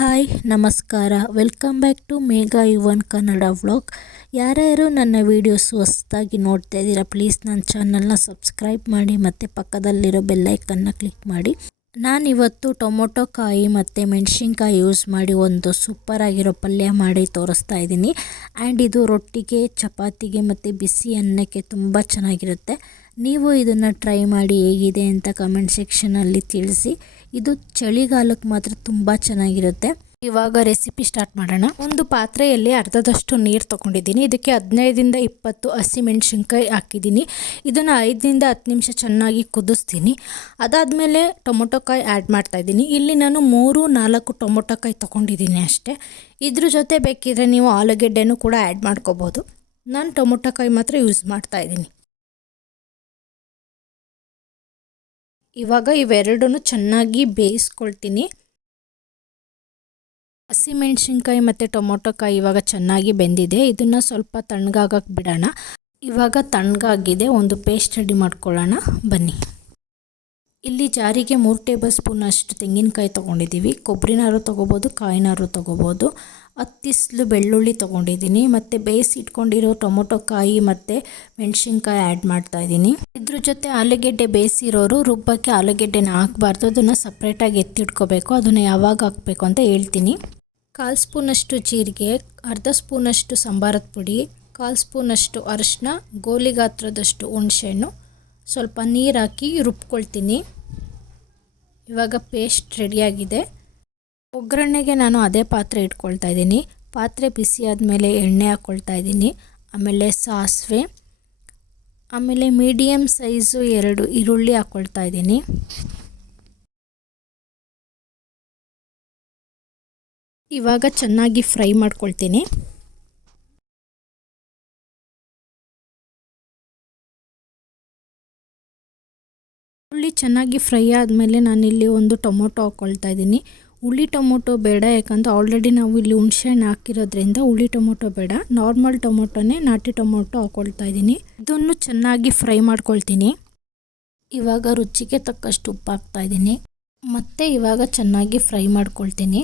Hi ನಮಸ್ಕಾರ, welcome back to Megha Yuvan Kannada vlog. ಯಾರ್ಯಾರು ನನ್ನ ವೀಡಿಯೋಸ್ ಹೊಸದಾಗಿ ನೋಡ್ತಾ ಇದ್ದೀರಾ, ಪ್ಲೀಸ್ ನನ್ನ ಚಾನಲ್ನ ಸಬ್ಸ್ಕ್ರೈಬ್ ಮಾಡಿ ಮತ್ತು ಪಕ್ಕದಲ್ಲಿರೋ ಬೆಲ್ಲೈಕನ್ನ ಕ್ಲಿಕ್ ಮಾಡಿ. ನಾನಿವತ್ತು ಟೊಮೊಟೊ ಕಾಯಿ ಮತ್ತು ಮೆಣಸಿನ್ಕಾಯಿ ಯೂಸ್ ಮಾಡಿ ಒಂದು ಸೂಪರ್ ಆಗಿರೋ ಪಲ್ಯ ಮಾಡಿ ತೋರಿಸ್ತಾ ಇದ್ದೀನಿ. ಆ್ಯಂಡ್ ಇದು ರೊಟ್ಟಿಗೆ, ಚಪಾತಿಗೆ ಮತ್ತು ಬಿಸಿ ಅನ್ನಕ್ಕೆ ತುಂಬ ಚೆನ್ನಾಗಿರುತ್ತೆ. ನೀವು ಇದನ್ನು ಟ್ರೈ ಮಾಡಿ ಹೇಗಿದೆ ಅಂತ ಕಮೆಂಟ್ ಸೆಕ್ಷನಲ್ಲಿ ತಿಳಿಸಿ. ಇದು ಚಳಿಗಾಲಕ್ಕೆ ಮಾತ್ರ ತುಂಬ ಚೆನ್ನಾಗಿರುತ್ತೆ. ಇವಾಗ ರೆಸಿಪಿ ಸ್ಟಾರ್ಟ್ ಮಾಡೋಣ. ಒಂದು ಪಾತ್ರೆಯಲ್ಲಿ ಅರ್ಧದಷ್ಟು ನೀರು ತೊಗೊಂಡಿದ್ದೀನಿ. ಇದಕ್ಕೆ 15ರಿಂದ 20 ಹಸಿಮೆಣಸಿನ್ಕಾಯಿ ಹಾಕಿದ್ದೀನಿ. ಇದನ್ನು 5ರಿಂದ 10 ನಿಮಿಷ ಚೆನ್ನಾಗಿ ಕುದಿಸ್ತೀನಿ. ಅದಾದಮೇಲೆ ಟೊಮೊಟೊ ಕಾಯಿ ಆ್ಯಡ್ ಮಾಡ್ತಾಯಿದ್ದೀನಿ. ಇಲ್ಲಿ ನಾನು 3-4 ಟೊಮೊಟೊ ಕಾಯಿ ತೊಗೊಂಡಿದ್ದೀನಿ ಅಷ್ಟೇ. ಇದ್ರ ಜೊತೆ ಬೇಕಿದ್ರೆ ನೀವು ಆಲೂಗೆಡ್ಡೆನೂ ಕೂಡ ಆ್ಯಡ್ ಮಾಡ್ಕೋಬೋದು. ನಾನು ಟೊಮೊಟೊ ಕಾಯಿ ಮಾತ್ರ ಯೂಸ್ ಮಾಡ್ತಾಯಿದ್ದೀನಿ. ಇವಾಗ ಇವೆರಡೂ ಚೆನ್ನಾಗಿ ಬೇಯಿಸ್ಕೊಳ್ತೀನಿ. ಹಸಿಮೆಣಸಿನ್ಕಾಯಿ ಮತ್ತು ಟೊಮೊಟೊ ಕಾಯಿ ಇವಾಗ ಚೆನ್ನಾಗಿ ಬೆಂದಿದೆ. ಇದನ್ನು ಸ್ವಲ್ಪ ತಣ್ಣಗಾಗಕ್ಕೆ ಬಿಡೋಣ. ಇವಾಗ ತಣ್ಣಗಾಗಿದೆ, ಒಂದು ಪೇಸ್ಟ್ ರೆಡಿ ಮಾಡ್ಕೊಳ್ಳೋಣ ಬನ್ನಿ. ಇಲ್ಲಿ ಜಾರಿಗೆ 3 ಟೇಬಲ್ ಸ್ಪೂನ್ ಅಷ್ಟು ತೆಂಗಿನಕಾಯಿ ತೊಗೊಂಡಿದ್ದೀವಿ. ಕೊಬ್ಬರಿನಾರು ತೊಗೋಬೋದು, ಕಾಯಿನಾರು ತೊಗೋಬೋದು. 10 ಇಸ್ಲು ಬೆಳ್ಳುಳ್ಳಿ ತೊಗೊಂಡಿದ್ದೀನಿ. ಮತ್ತು ಬೇಯಿಸಿ ಇಟ್ಕೊಂಡಿರೋ ಟೊಮೊಟೊ ಕಾಯಿ ಮತ್ತು ಮೆಣಸಿನ್ಕಾಯಿ ಆ್ಯಡ್ ಮಾಡ್ತಾಯಿದ್ದೀನಿ. ಇದ್ರ ಜೊತೆ ಆಲೂಗೆಡ್ಡೆ ಬೇಯಿಸಿರೋರು ರುಬ್ಬಕ್ಕೆ ಆಲೂಗೆಡ್ಡೆನ ಹಾಕಬಾರ್ದು, ಅದನ್ನು ಸಪ್ರೇಟಾಗಿ ಎತ್ತಿಟ್ಕೋಬೇಕು. ಅದನ್ನು ಯಾವಾಗ ಹಾಕಬೇಕು ಅಂತ ಹೇಳ್ತೀನಿ. 1/4 ಸ್ಪೂನಷ್ಟು ಜೀರಿಗೆ, ಅರ್ಧ ಸ್ಪೂನಷ್ಟು ಸಾಂಬಾರದ ಪುಡಿ, 1/4 ಸ್ಪೂನಷ್ಟು ಅರಿಶಿನ, ಗೋಲಿ ಗಾತ್ರದಷ್ಟು ಹುಣಸೆಹಣ್ಣು, ಸ್ವಲ್ಪ ನೀರು ಹಾಕಿ ರುಬ್ಕೊಳ್ತೀನಿ. ಇವಾಗ ಪೇಸ್ಟ್ ರೆಡಿಯಾಗಿದೆ. ಒಗ್ಗರಣೆಗೆ ನಾನು ಅದೇ ಪಾತ್ರೆ ಇಟ್ಕೊಳ್ತಾ ಇದ್ದೀನಿ. ಪಾತ್ರೆ ಬಿಸಿ ಆದಮೇಲೆ ಎಣ್ಣೆ ಹಾಕ್ಕೊಳ್ತಾ ಇದ್ದೀನಿ. ಆಮೇಲೆ ಸಾಸಿವೆ, ಆಮೇಲೆ ಮೀಡಿಯಮ್ ಸೈಜು 2 ಈರುಳ್ಳಿ ಹಾಕ್ಕೊಳ್ತಾ ಇದ್ದೀನಿ. ಇವಾಗ ಚೆನ್ನಾಗಿ ಫ್ರೈ ಮಾಡ್ಕೊಳ್ತೀನಿ. ಈರುಳ್ಳಿ ಚೆನ್ನಾಗಿ ಫ್ರೈ ಆದಮೇಲೆ ನಾನಿಲ್ಲಿ ಒಂದು ಟೊಮೊಟೊ ಹಾಕ್ಕೊಳ್ತಾ ಇದ್ದೀನಿ. ಹುಳಿ ಟೊಮೊಟೊ ಬೇಡ, ಯಾಕಂದರೆ ಆಲ್ರೆಡಿ ನಾವು ಇಲ್ಲಿ ಹುಣಸೆಹಣ್ಣು ಹಾಕಿರೋದ್ರಿಂದ ಹುಳಿ ಟೊಮೊಟೊ ಬೇಡ. ನಾರ್ಮಲ್ ಟೊಮೊಟೊನೇ, ನಾಟಿ ಟೊಮೊಟೊ ಹಾಕ್ಕೊಳ್ತಾ ಇದ್ದೀನಿ. ಇದನ್ನು ಚೆನ್ನಾಗಿ ಫ್ರೈ ಮಾಡ್ಕೊಳ್ತೀನಿ. ಇವಾಗ ರುಚಿಗೆ ತಕ್ಕಷ್ಟು ಉಪ್ಪು ಹಾಕ್ತಾ ಇದ್ದೀನಿ. ಮತ್ತು ಇವಾಗ ಚೆನ್ನಾಗಿ ಫ್ರೈ ಮಾಡ್ಕೊಳ್ತೀನಿ.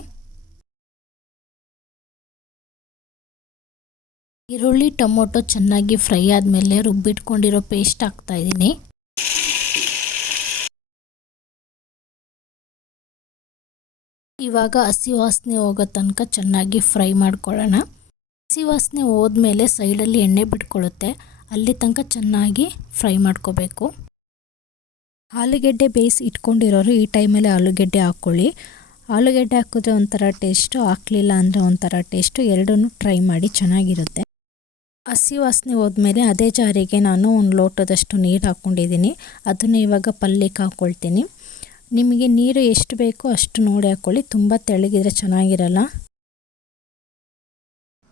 ಈರುಳ್ಳಿ ಟೊಮೊಟೊ ಚೆನ್ನಾಗಿ ಫ್ರೈ ಆದಮೇಲೆ ರುಬ್ಬಿಟ್ಕೊಂಡಿರೋ ಪೇಸ್ಟ್ ಹಾಕ್ತಾ ಇದ್ದೀನಿ. ಇವಾಗ ಹಸಿ ವಾಸನೆ ಹೋಗೋ ತನಕ ಚೆನ್ನಾಗಿ ಫ್ರೈ ಮಾಡ್ಕೊಳ್ಳೋಣ. ಹಸಿ ವಾಸನೆ ಹೋದ್ಮೇಲೆ ಸೈಡಲ್ಲಿ ಎಣ್ಣೆ ಬಿಟ್ಕೊಳ್ಳುತ್ತೆ, ಅಲ್ಲಿ ತನಕ ಚೆನ್ನಾಗಿ ಫ್ರೈ ಮಾಡ್ಕೋಬೇಕು. ಆಲೂಗೆಡ್ಡೆ ಬೇಯಿಸಿ ಇಟ್ಕೊಂಡಿರೋರು ಈ ಟೈಮಲ್ಲಿ ಆಲೂಗೆಡ್ಡೆ ಹಾಕ್ಕೊಳ್ಳಿ. ಆಲೂಗೆಡ್ಡೆ ಹಾಕಿದ್ರೆ ಒಂಥರ ಟೇಸ್ಟು, ಹಾಕಲಿಲ್ಲ ಅಂದರೆ ಒಂಥರ ಟೇಸ್ಟು. ಎರಡನ್ನೂ ಟ್ರೈ ಮಾಡಿ, ಚೆನ್ನಾಗಿರುತ್ತೆ. ಹಸಿ ವಾಸನೆ ಹೋದ್ಮೇಲೆ ಅದೇ ಜಾರಿಗೆ ನಾನು 1 ಲೋಟದಷ್ಟು ನೀರು ಹಾಕ್ಕೊಂಡಿದ್ದೀನಿ. ಅದನ್ನು ಇವಾಗ ಪಲ್ಯಕ್ಕೆ ಹಾಕ್ಕೊಳ್ತೀನಿ. ನಿಮಗೆ ನೀರು ಎಷ್ಟು ಬೇಕೋ ಅಷ್ಟು ನೋಡಿ ಹಾಕ್ಕೊಳ್ಳಿ, ತುಂಬ ತೆಳ್ಳಗಿದ್ರೆ ಚೆನ್ನಾಗಿರಲ್ಲ.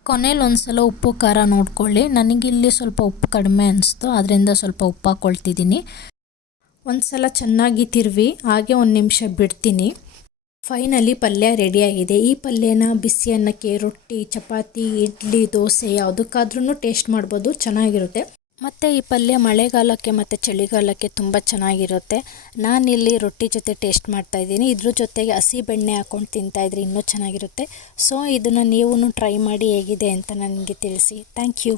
ಕೊನೆಯಲ್ಲಿ ಒಂದು ಸಲ ಉಪ್ಪು ಖಾರ ನೋಡ್ಕೊಳ್ಳಿ. ನನಗಿಲ್ಲಿ ಸ್ವಲ್ಪ ಉಪ್ಪು ಕಡಿಮೆ ಅನಿಸ್ತು, ಅದರಿಂದ ಸ್ವಲ್ಪ ಉಪ್ಪು ಹಾಕ್ಕೊಳ್ತಿದ್ದೀನಿ. ಒಂದು ಸಲ ಚೆನ್ನಾಗಿ ತಿರುವಿ ಹಾಗೆ 1 ನಿಮಿಷ ಬಿಡ್ತೀನಿ. ಫೈನಲಿ ಪಲ್ಯ ರೆಡಿಯಾಗಿದೆ. ಈ ಪಲ್ಯನ ಬಿಸಿ ಅನ್ನಕ್ಕೆ, ರೊಟ್ಟಿ, ಚಪಾತಿ, ಇಡ್ಲಿ, ದೋಸೆ ಯಾವುದಕ್ಕಾದ್ರೂ ಟೇಸ್ಟ್ ಮಾಡ್ಬೋದು, ಚೆನ್ನಾಗಿರುತ್ತೆ. ಮತ್ತು ಈ ಪಲ್ಯ ಮಳೆಗಾಲಕ್ಕೆ ಮತ್ತು ಚಳಿಗಾಲಕ್ಕೆ ತುಂಬ ಚೆನ್ನಾಗಿರುತ್ತೆ. ನಾನಿಲ್ಲಿ ರೊಟ್ಟಿ ಜೊತೆ ಟೇಸ್ಟ್ ಮಾಡ್ತಾಯಿದ್ದೀನಿ. ಇದ್ರ ಜೊತೆಗೆ ಹಸಿ ಬೆಣ್ಣೆ ಹಾಕ್ಕೊಂಡು ತಿಂತಾಯಿದ್ರೆ ಇನ್ನೂ ಚೆನ್ನಾಗಿರುತ್ತೆ. ಸೊ ಇದನ್ನು ನೀವು ಟ್ರೈ ಮಾಡಿ ಹೇಗಿದೆ ಅಂತ ನನಗೆ ತಿಳಿಸಿ. Thank you.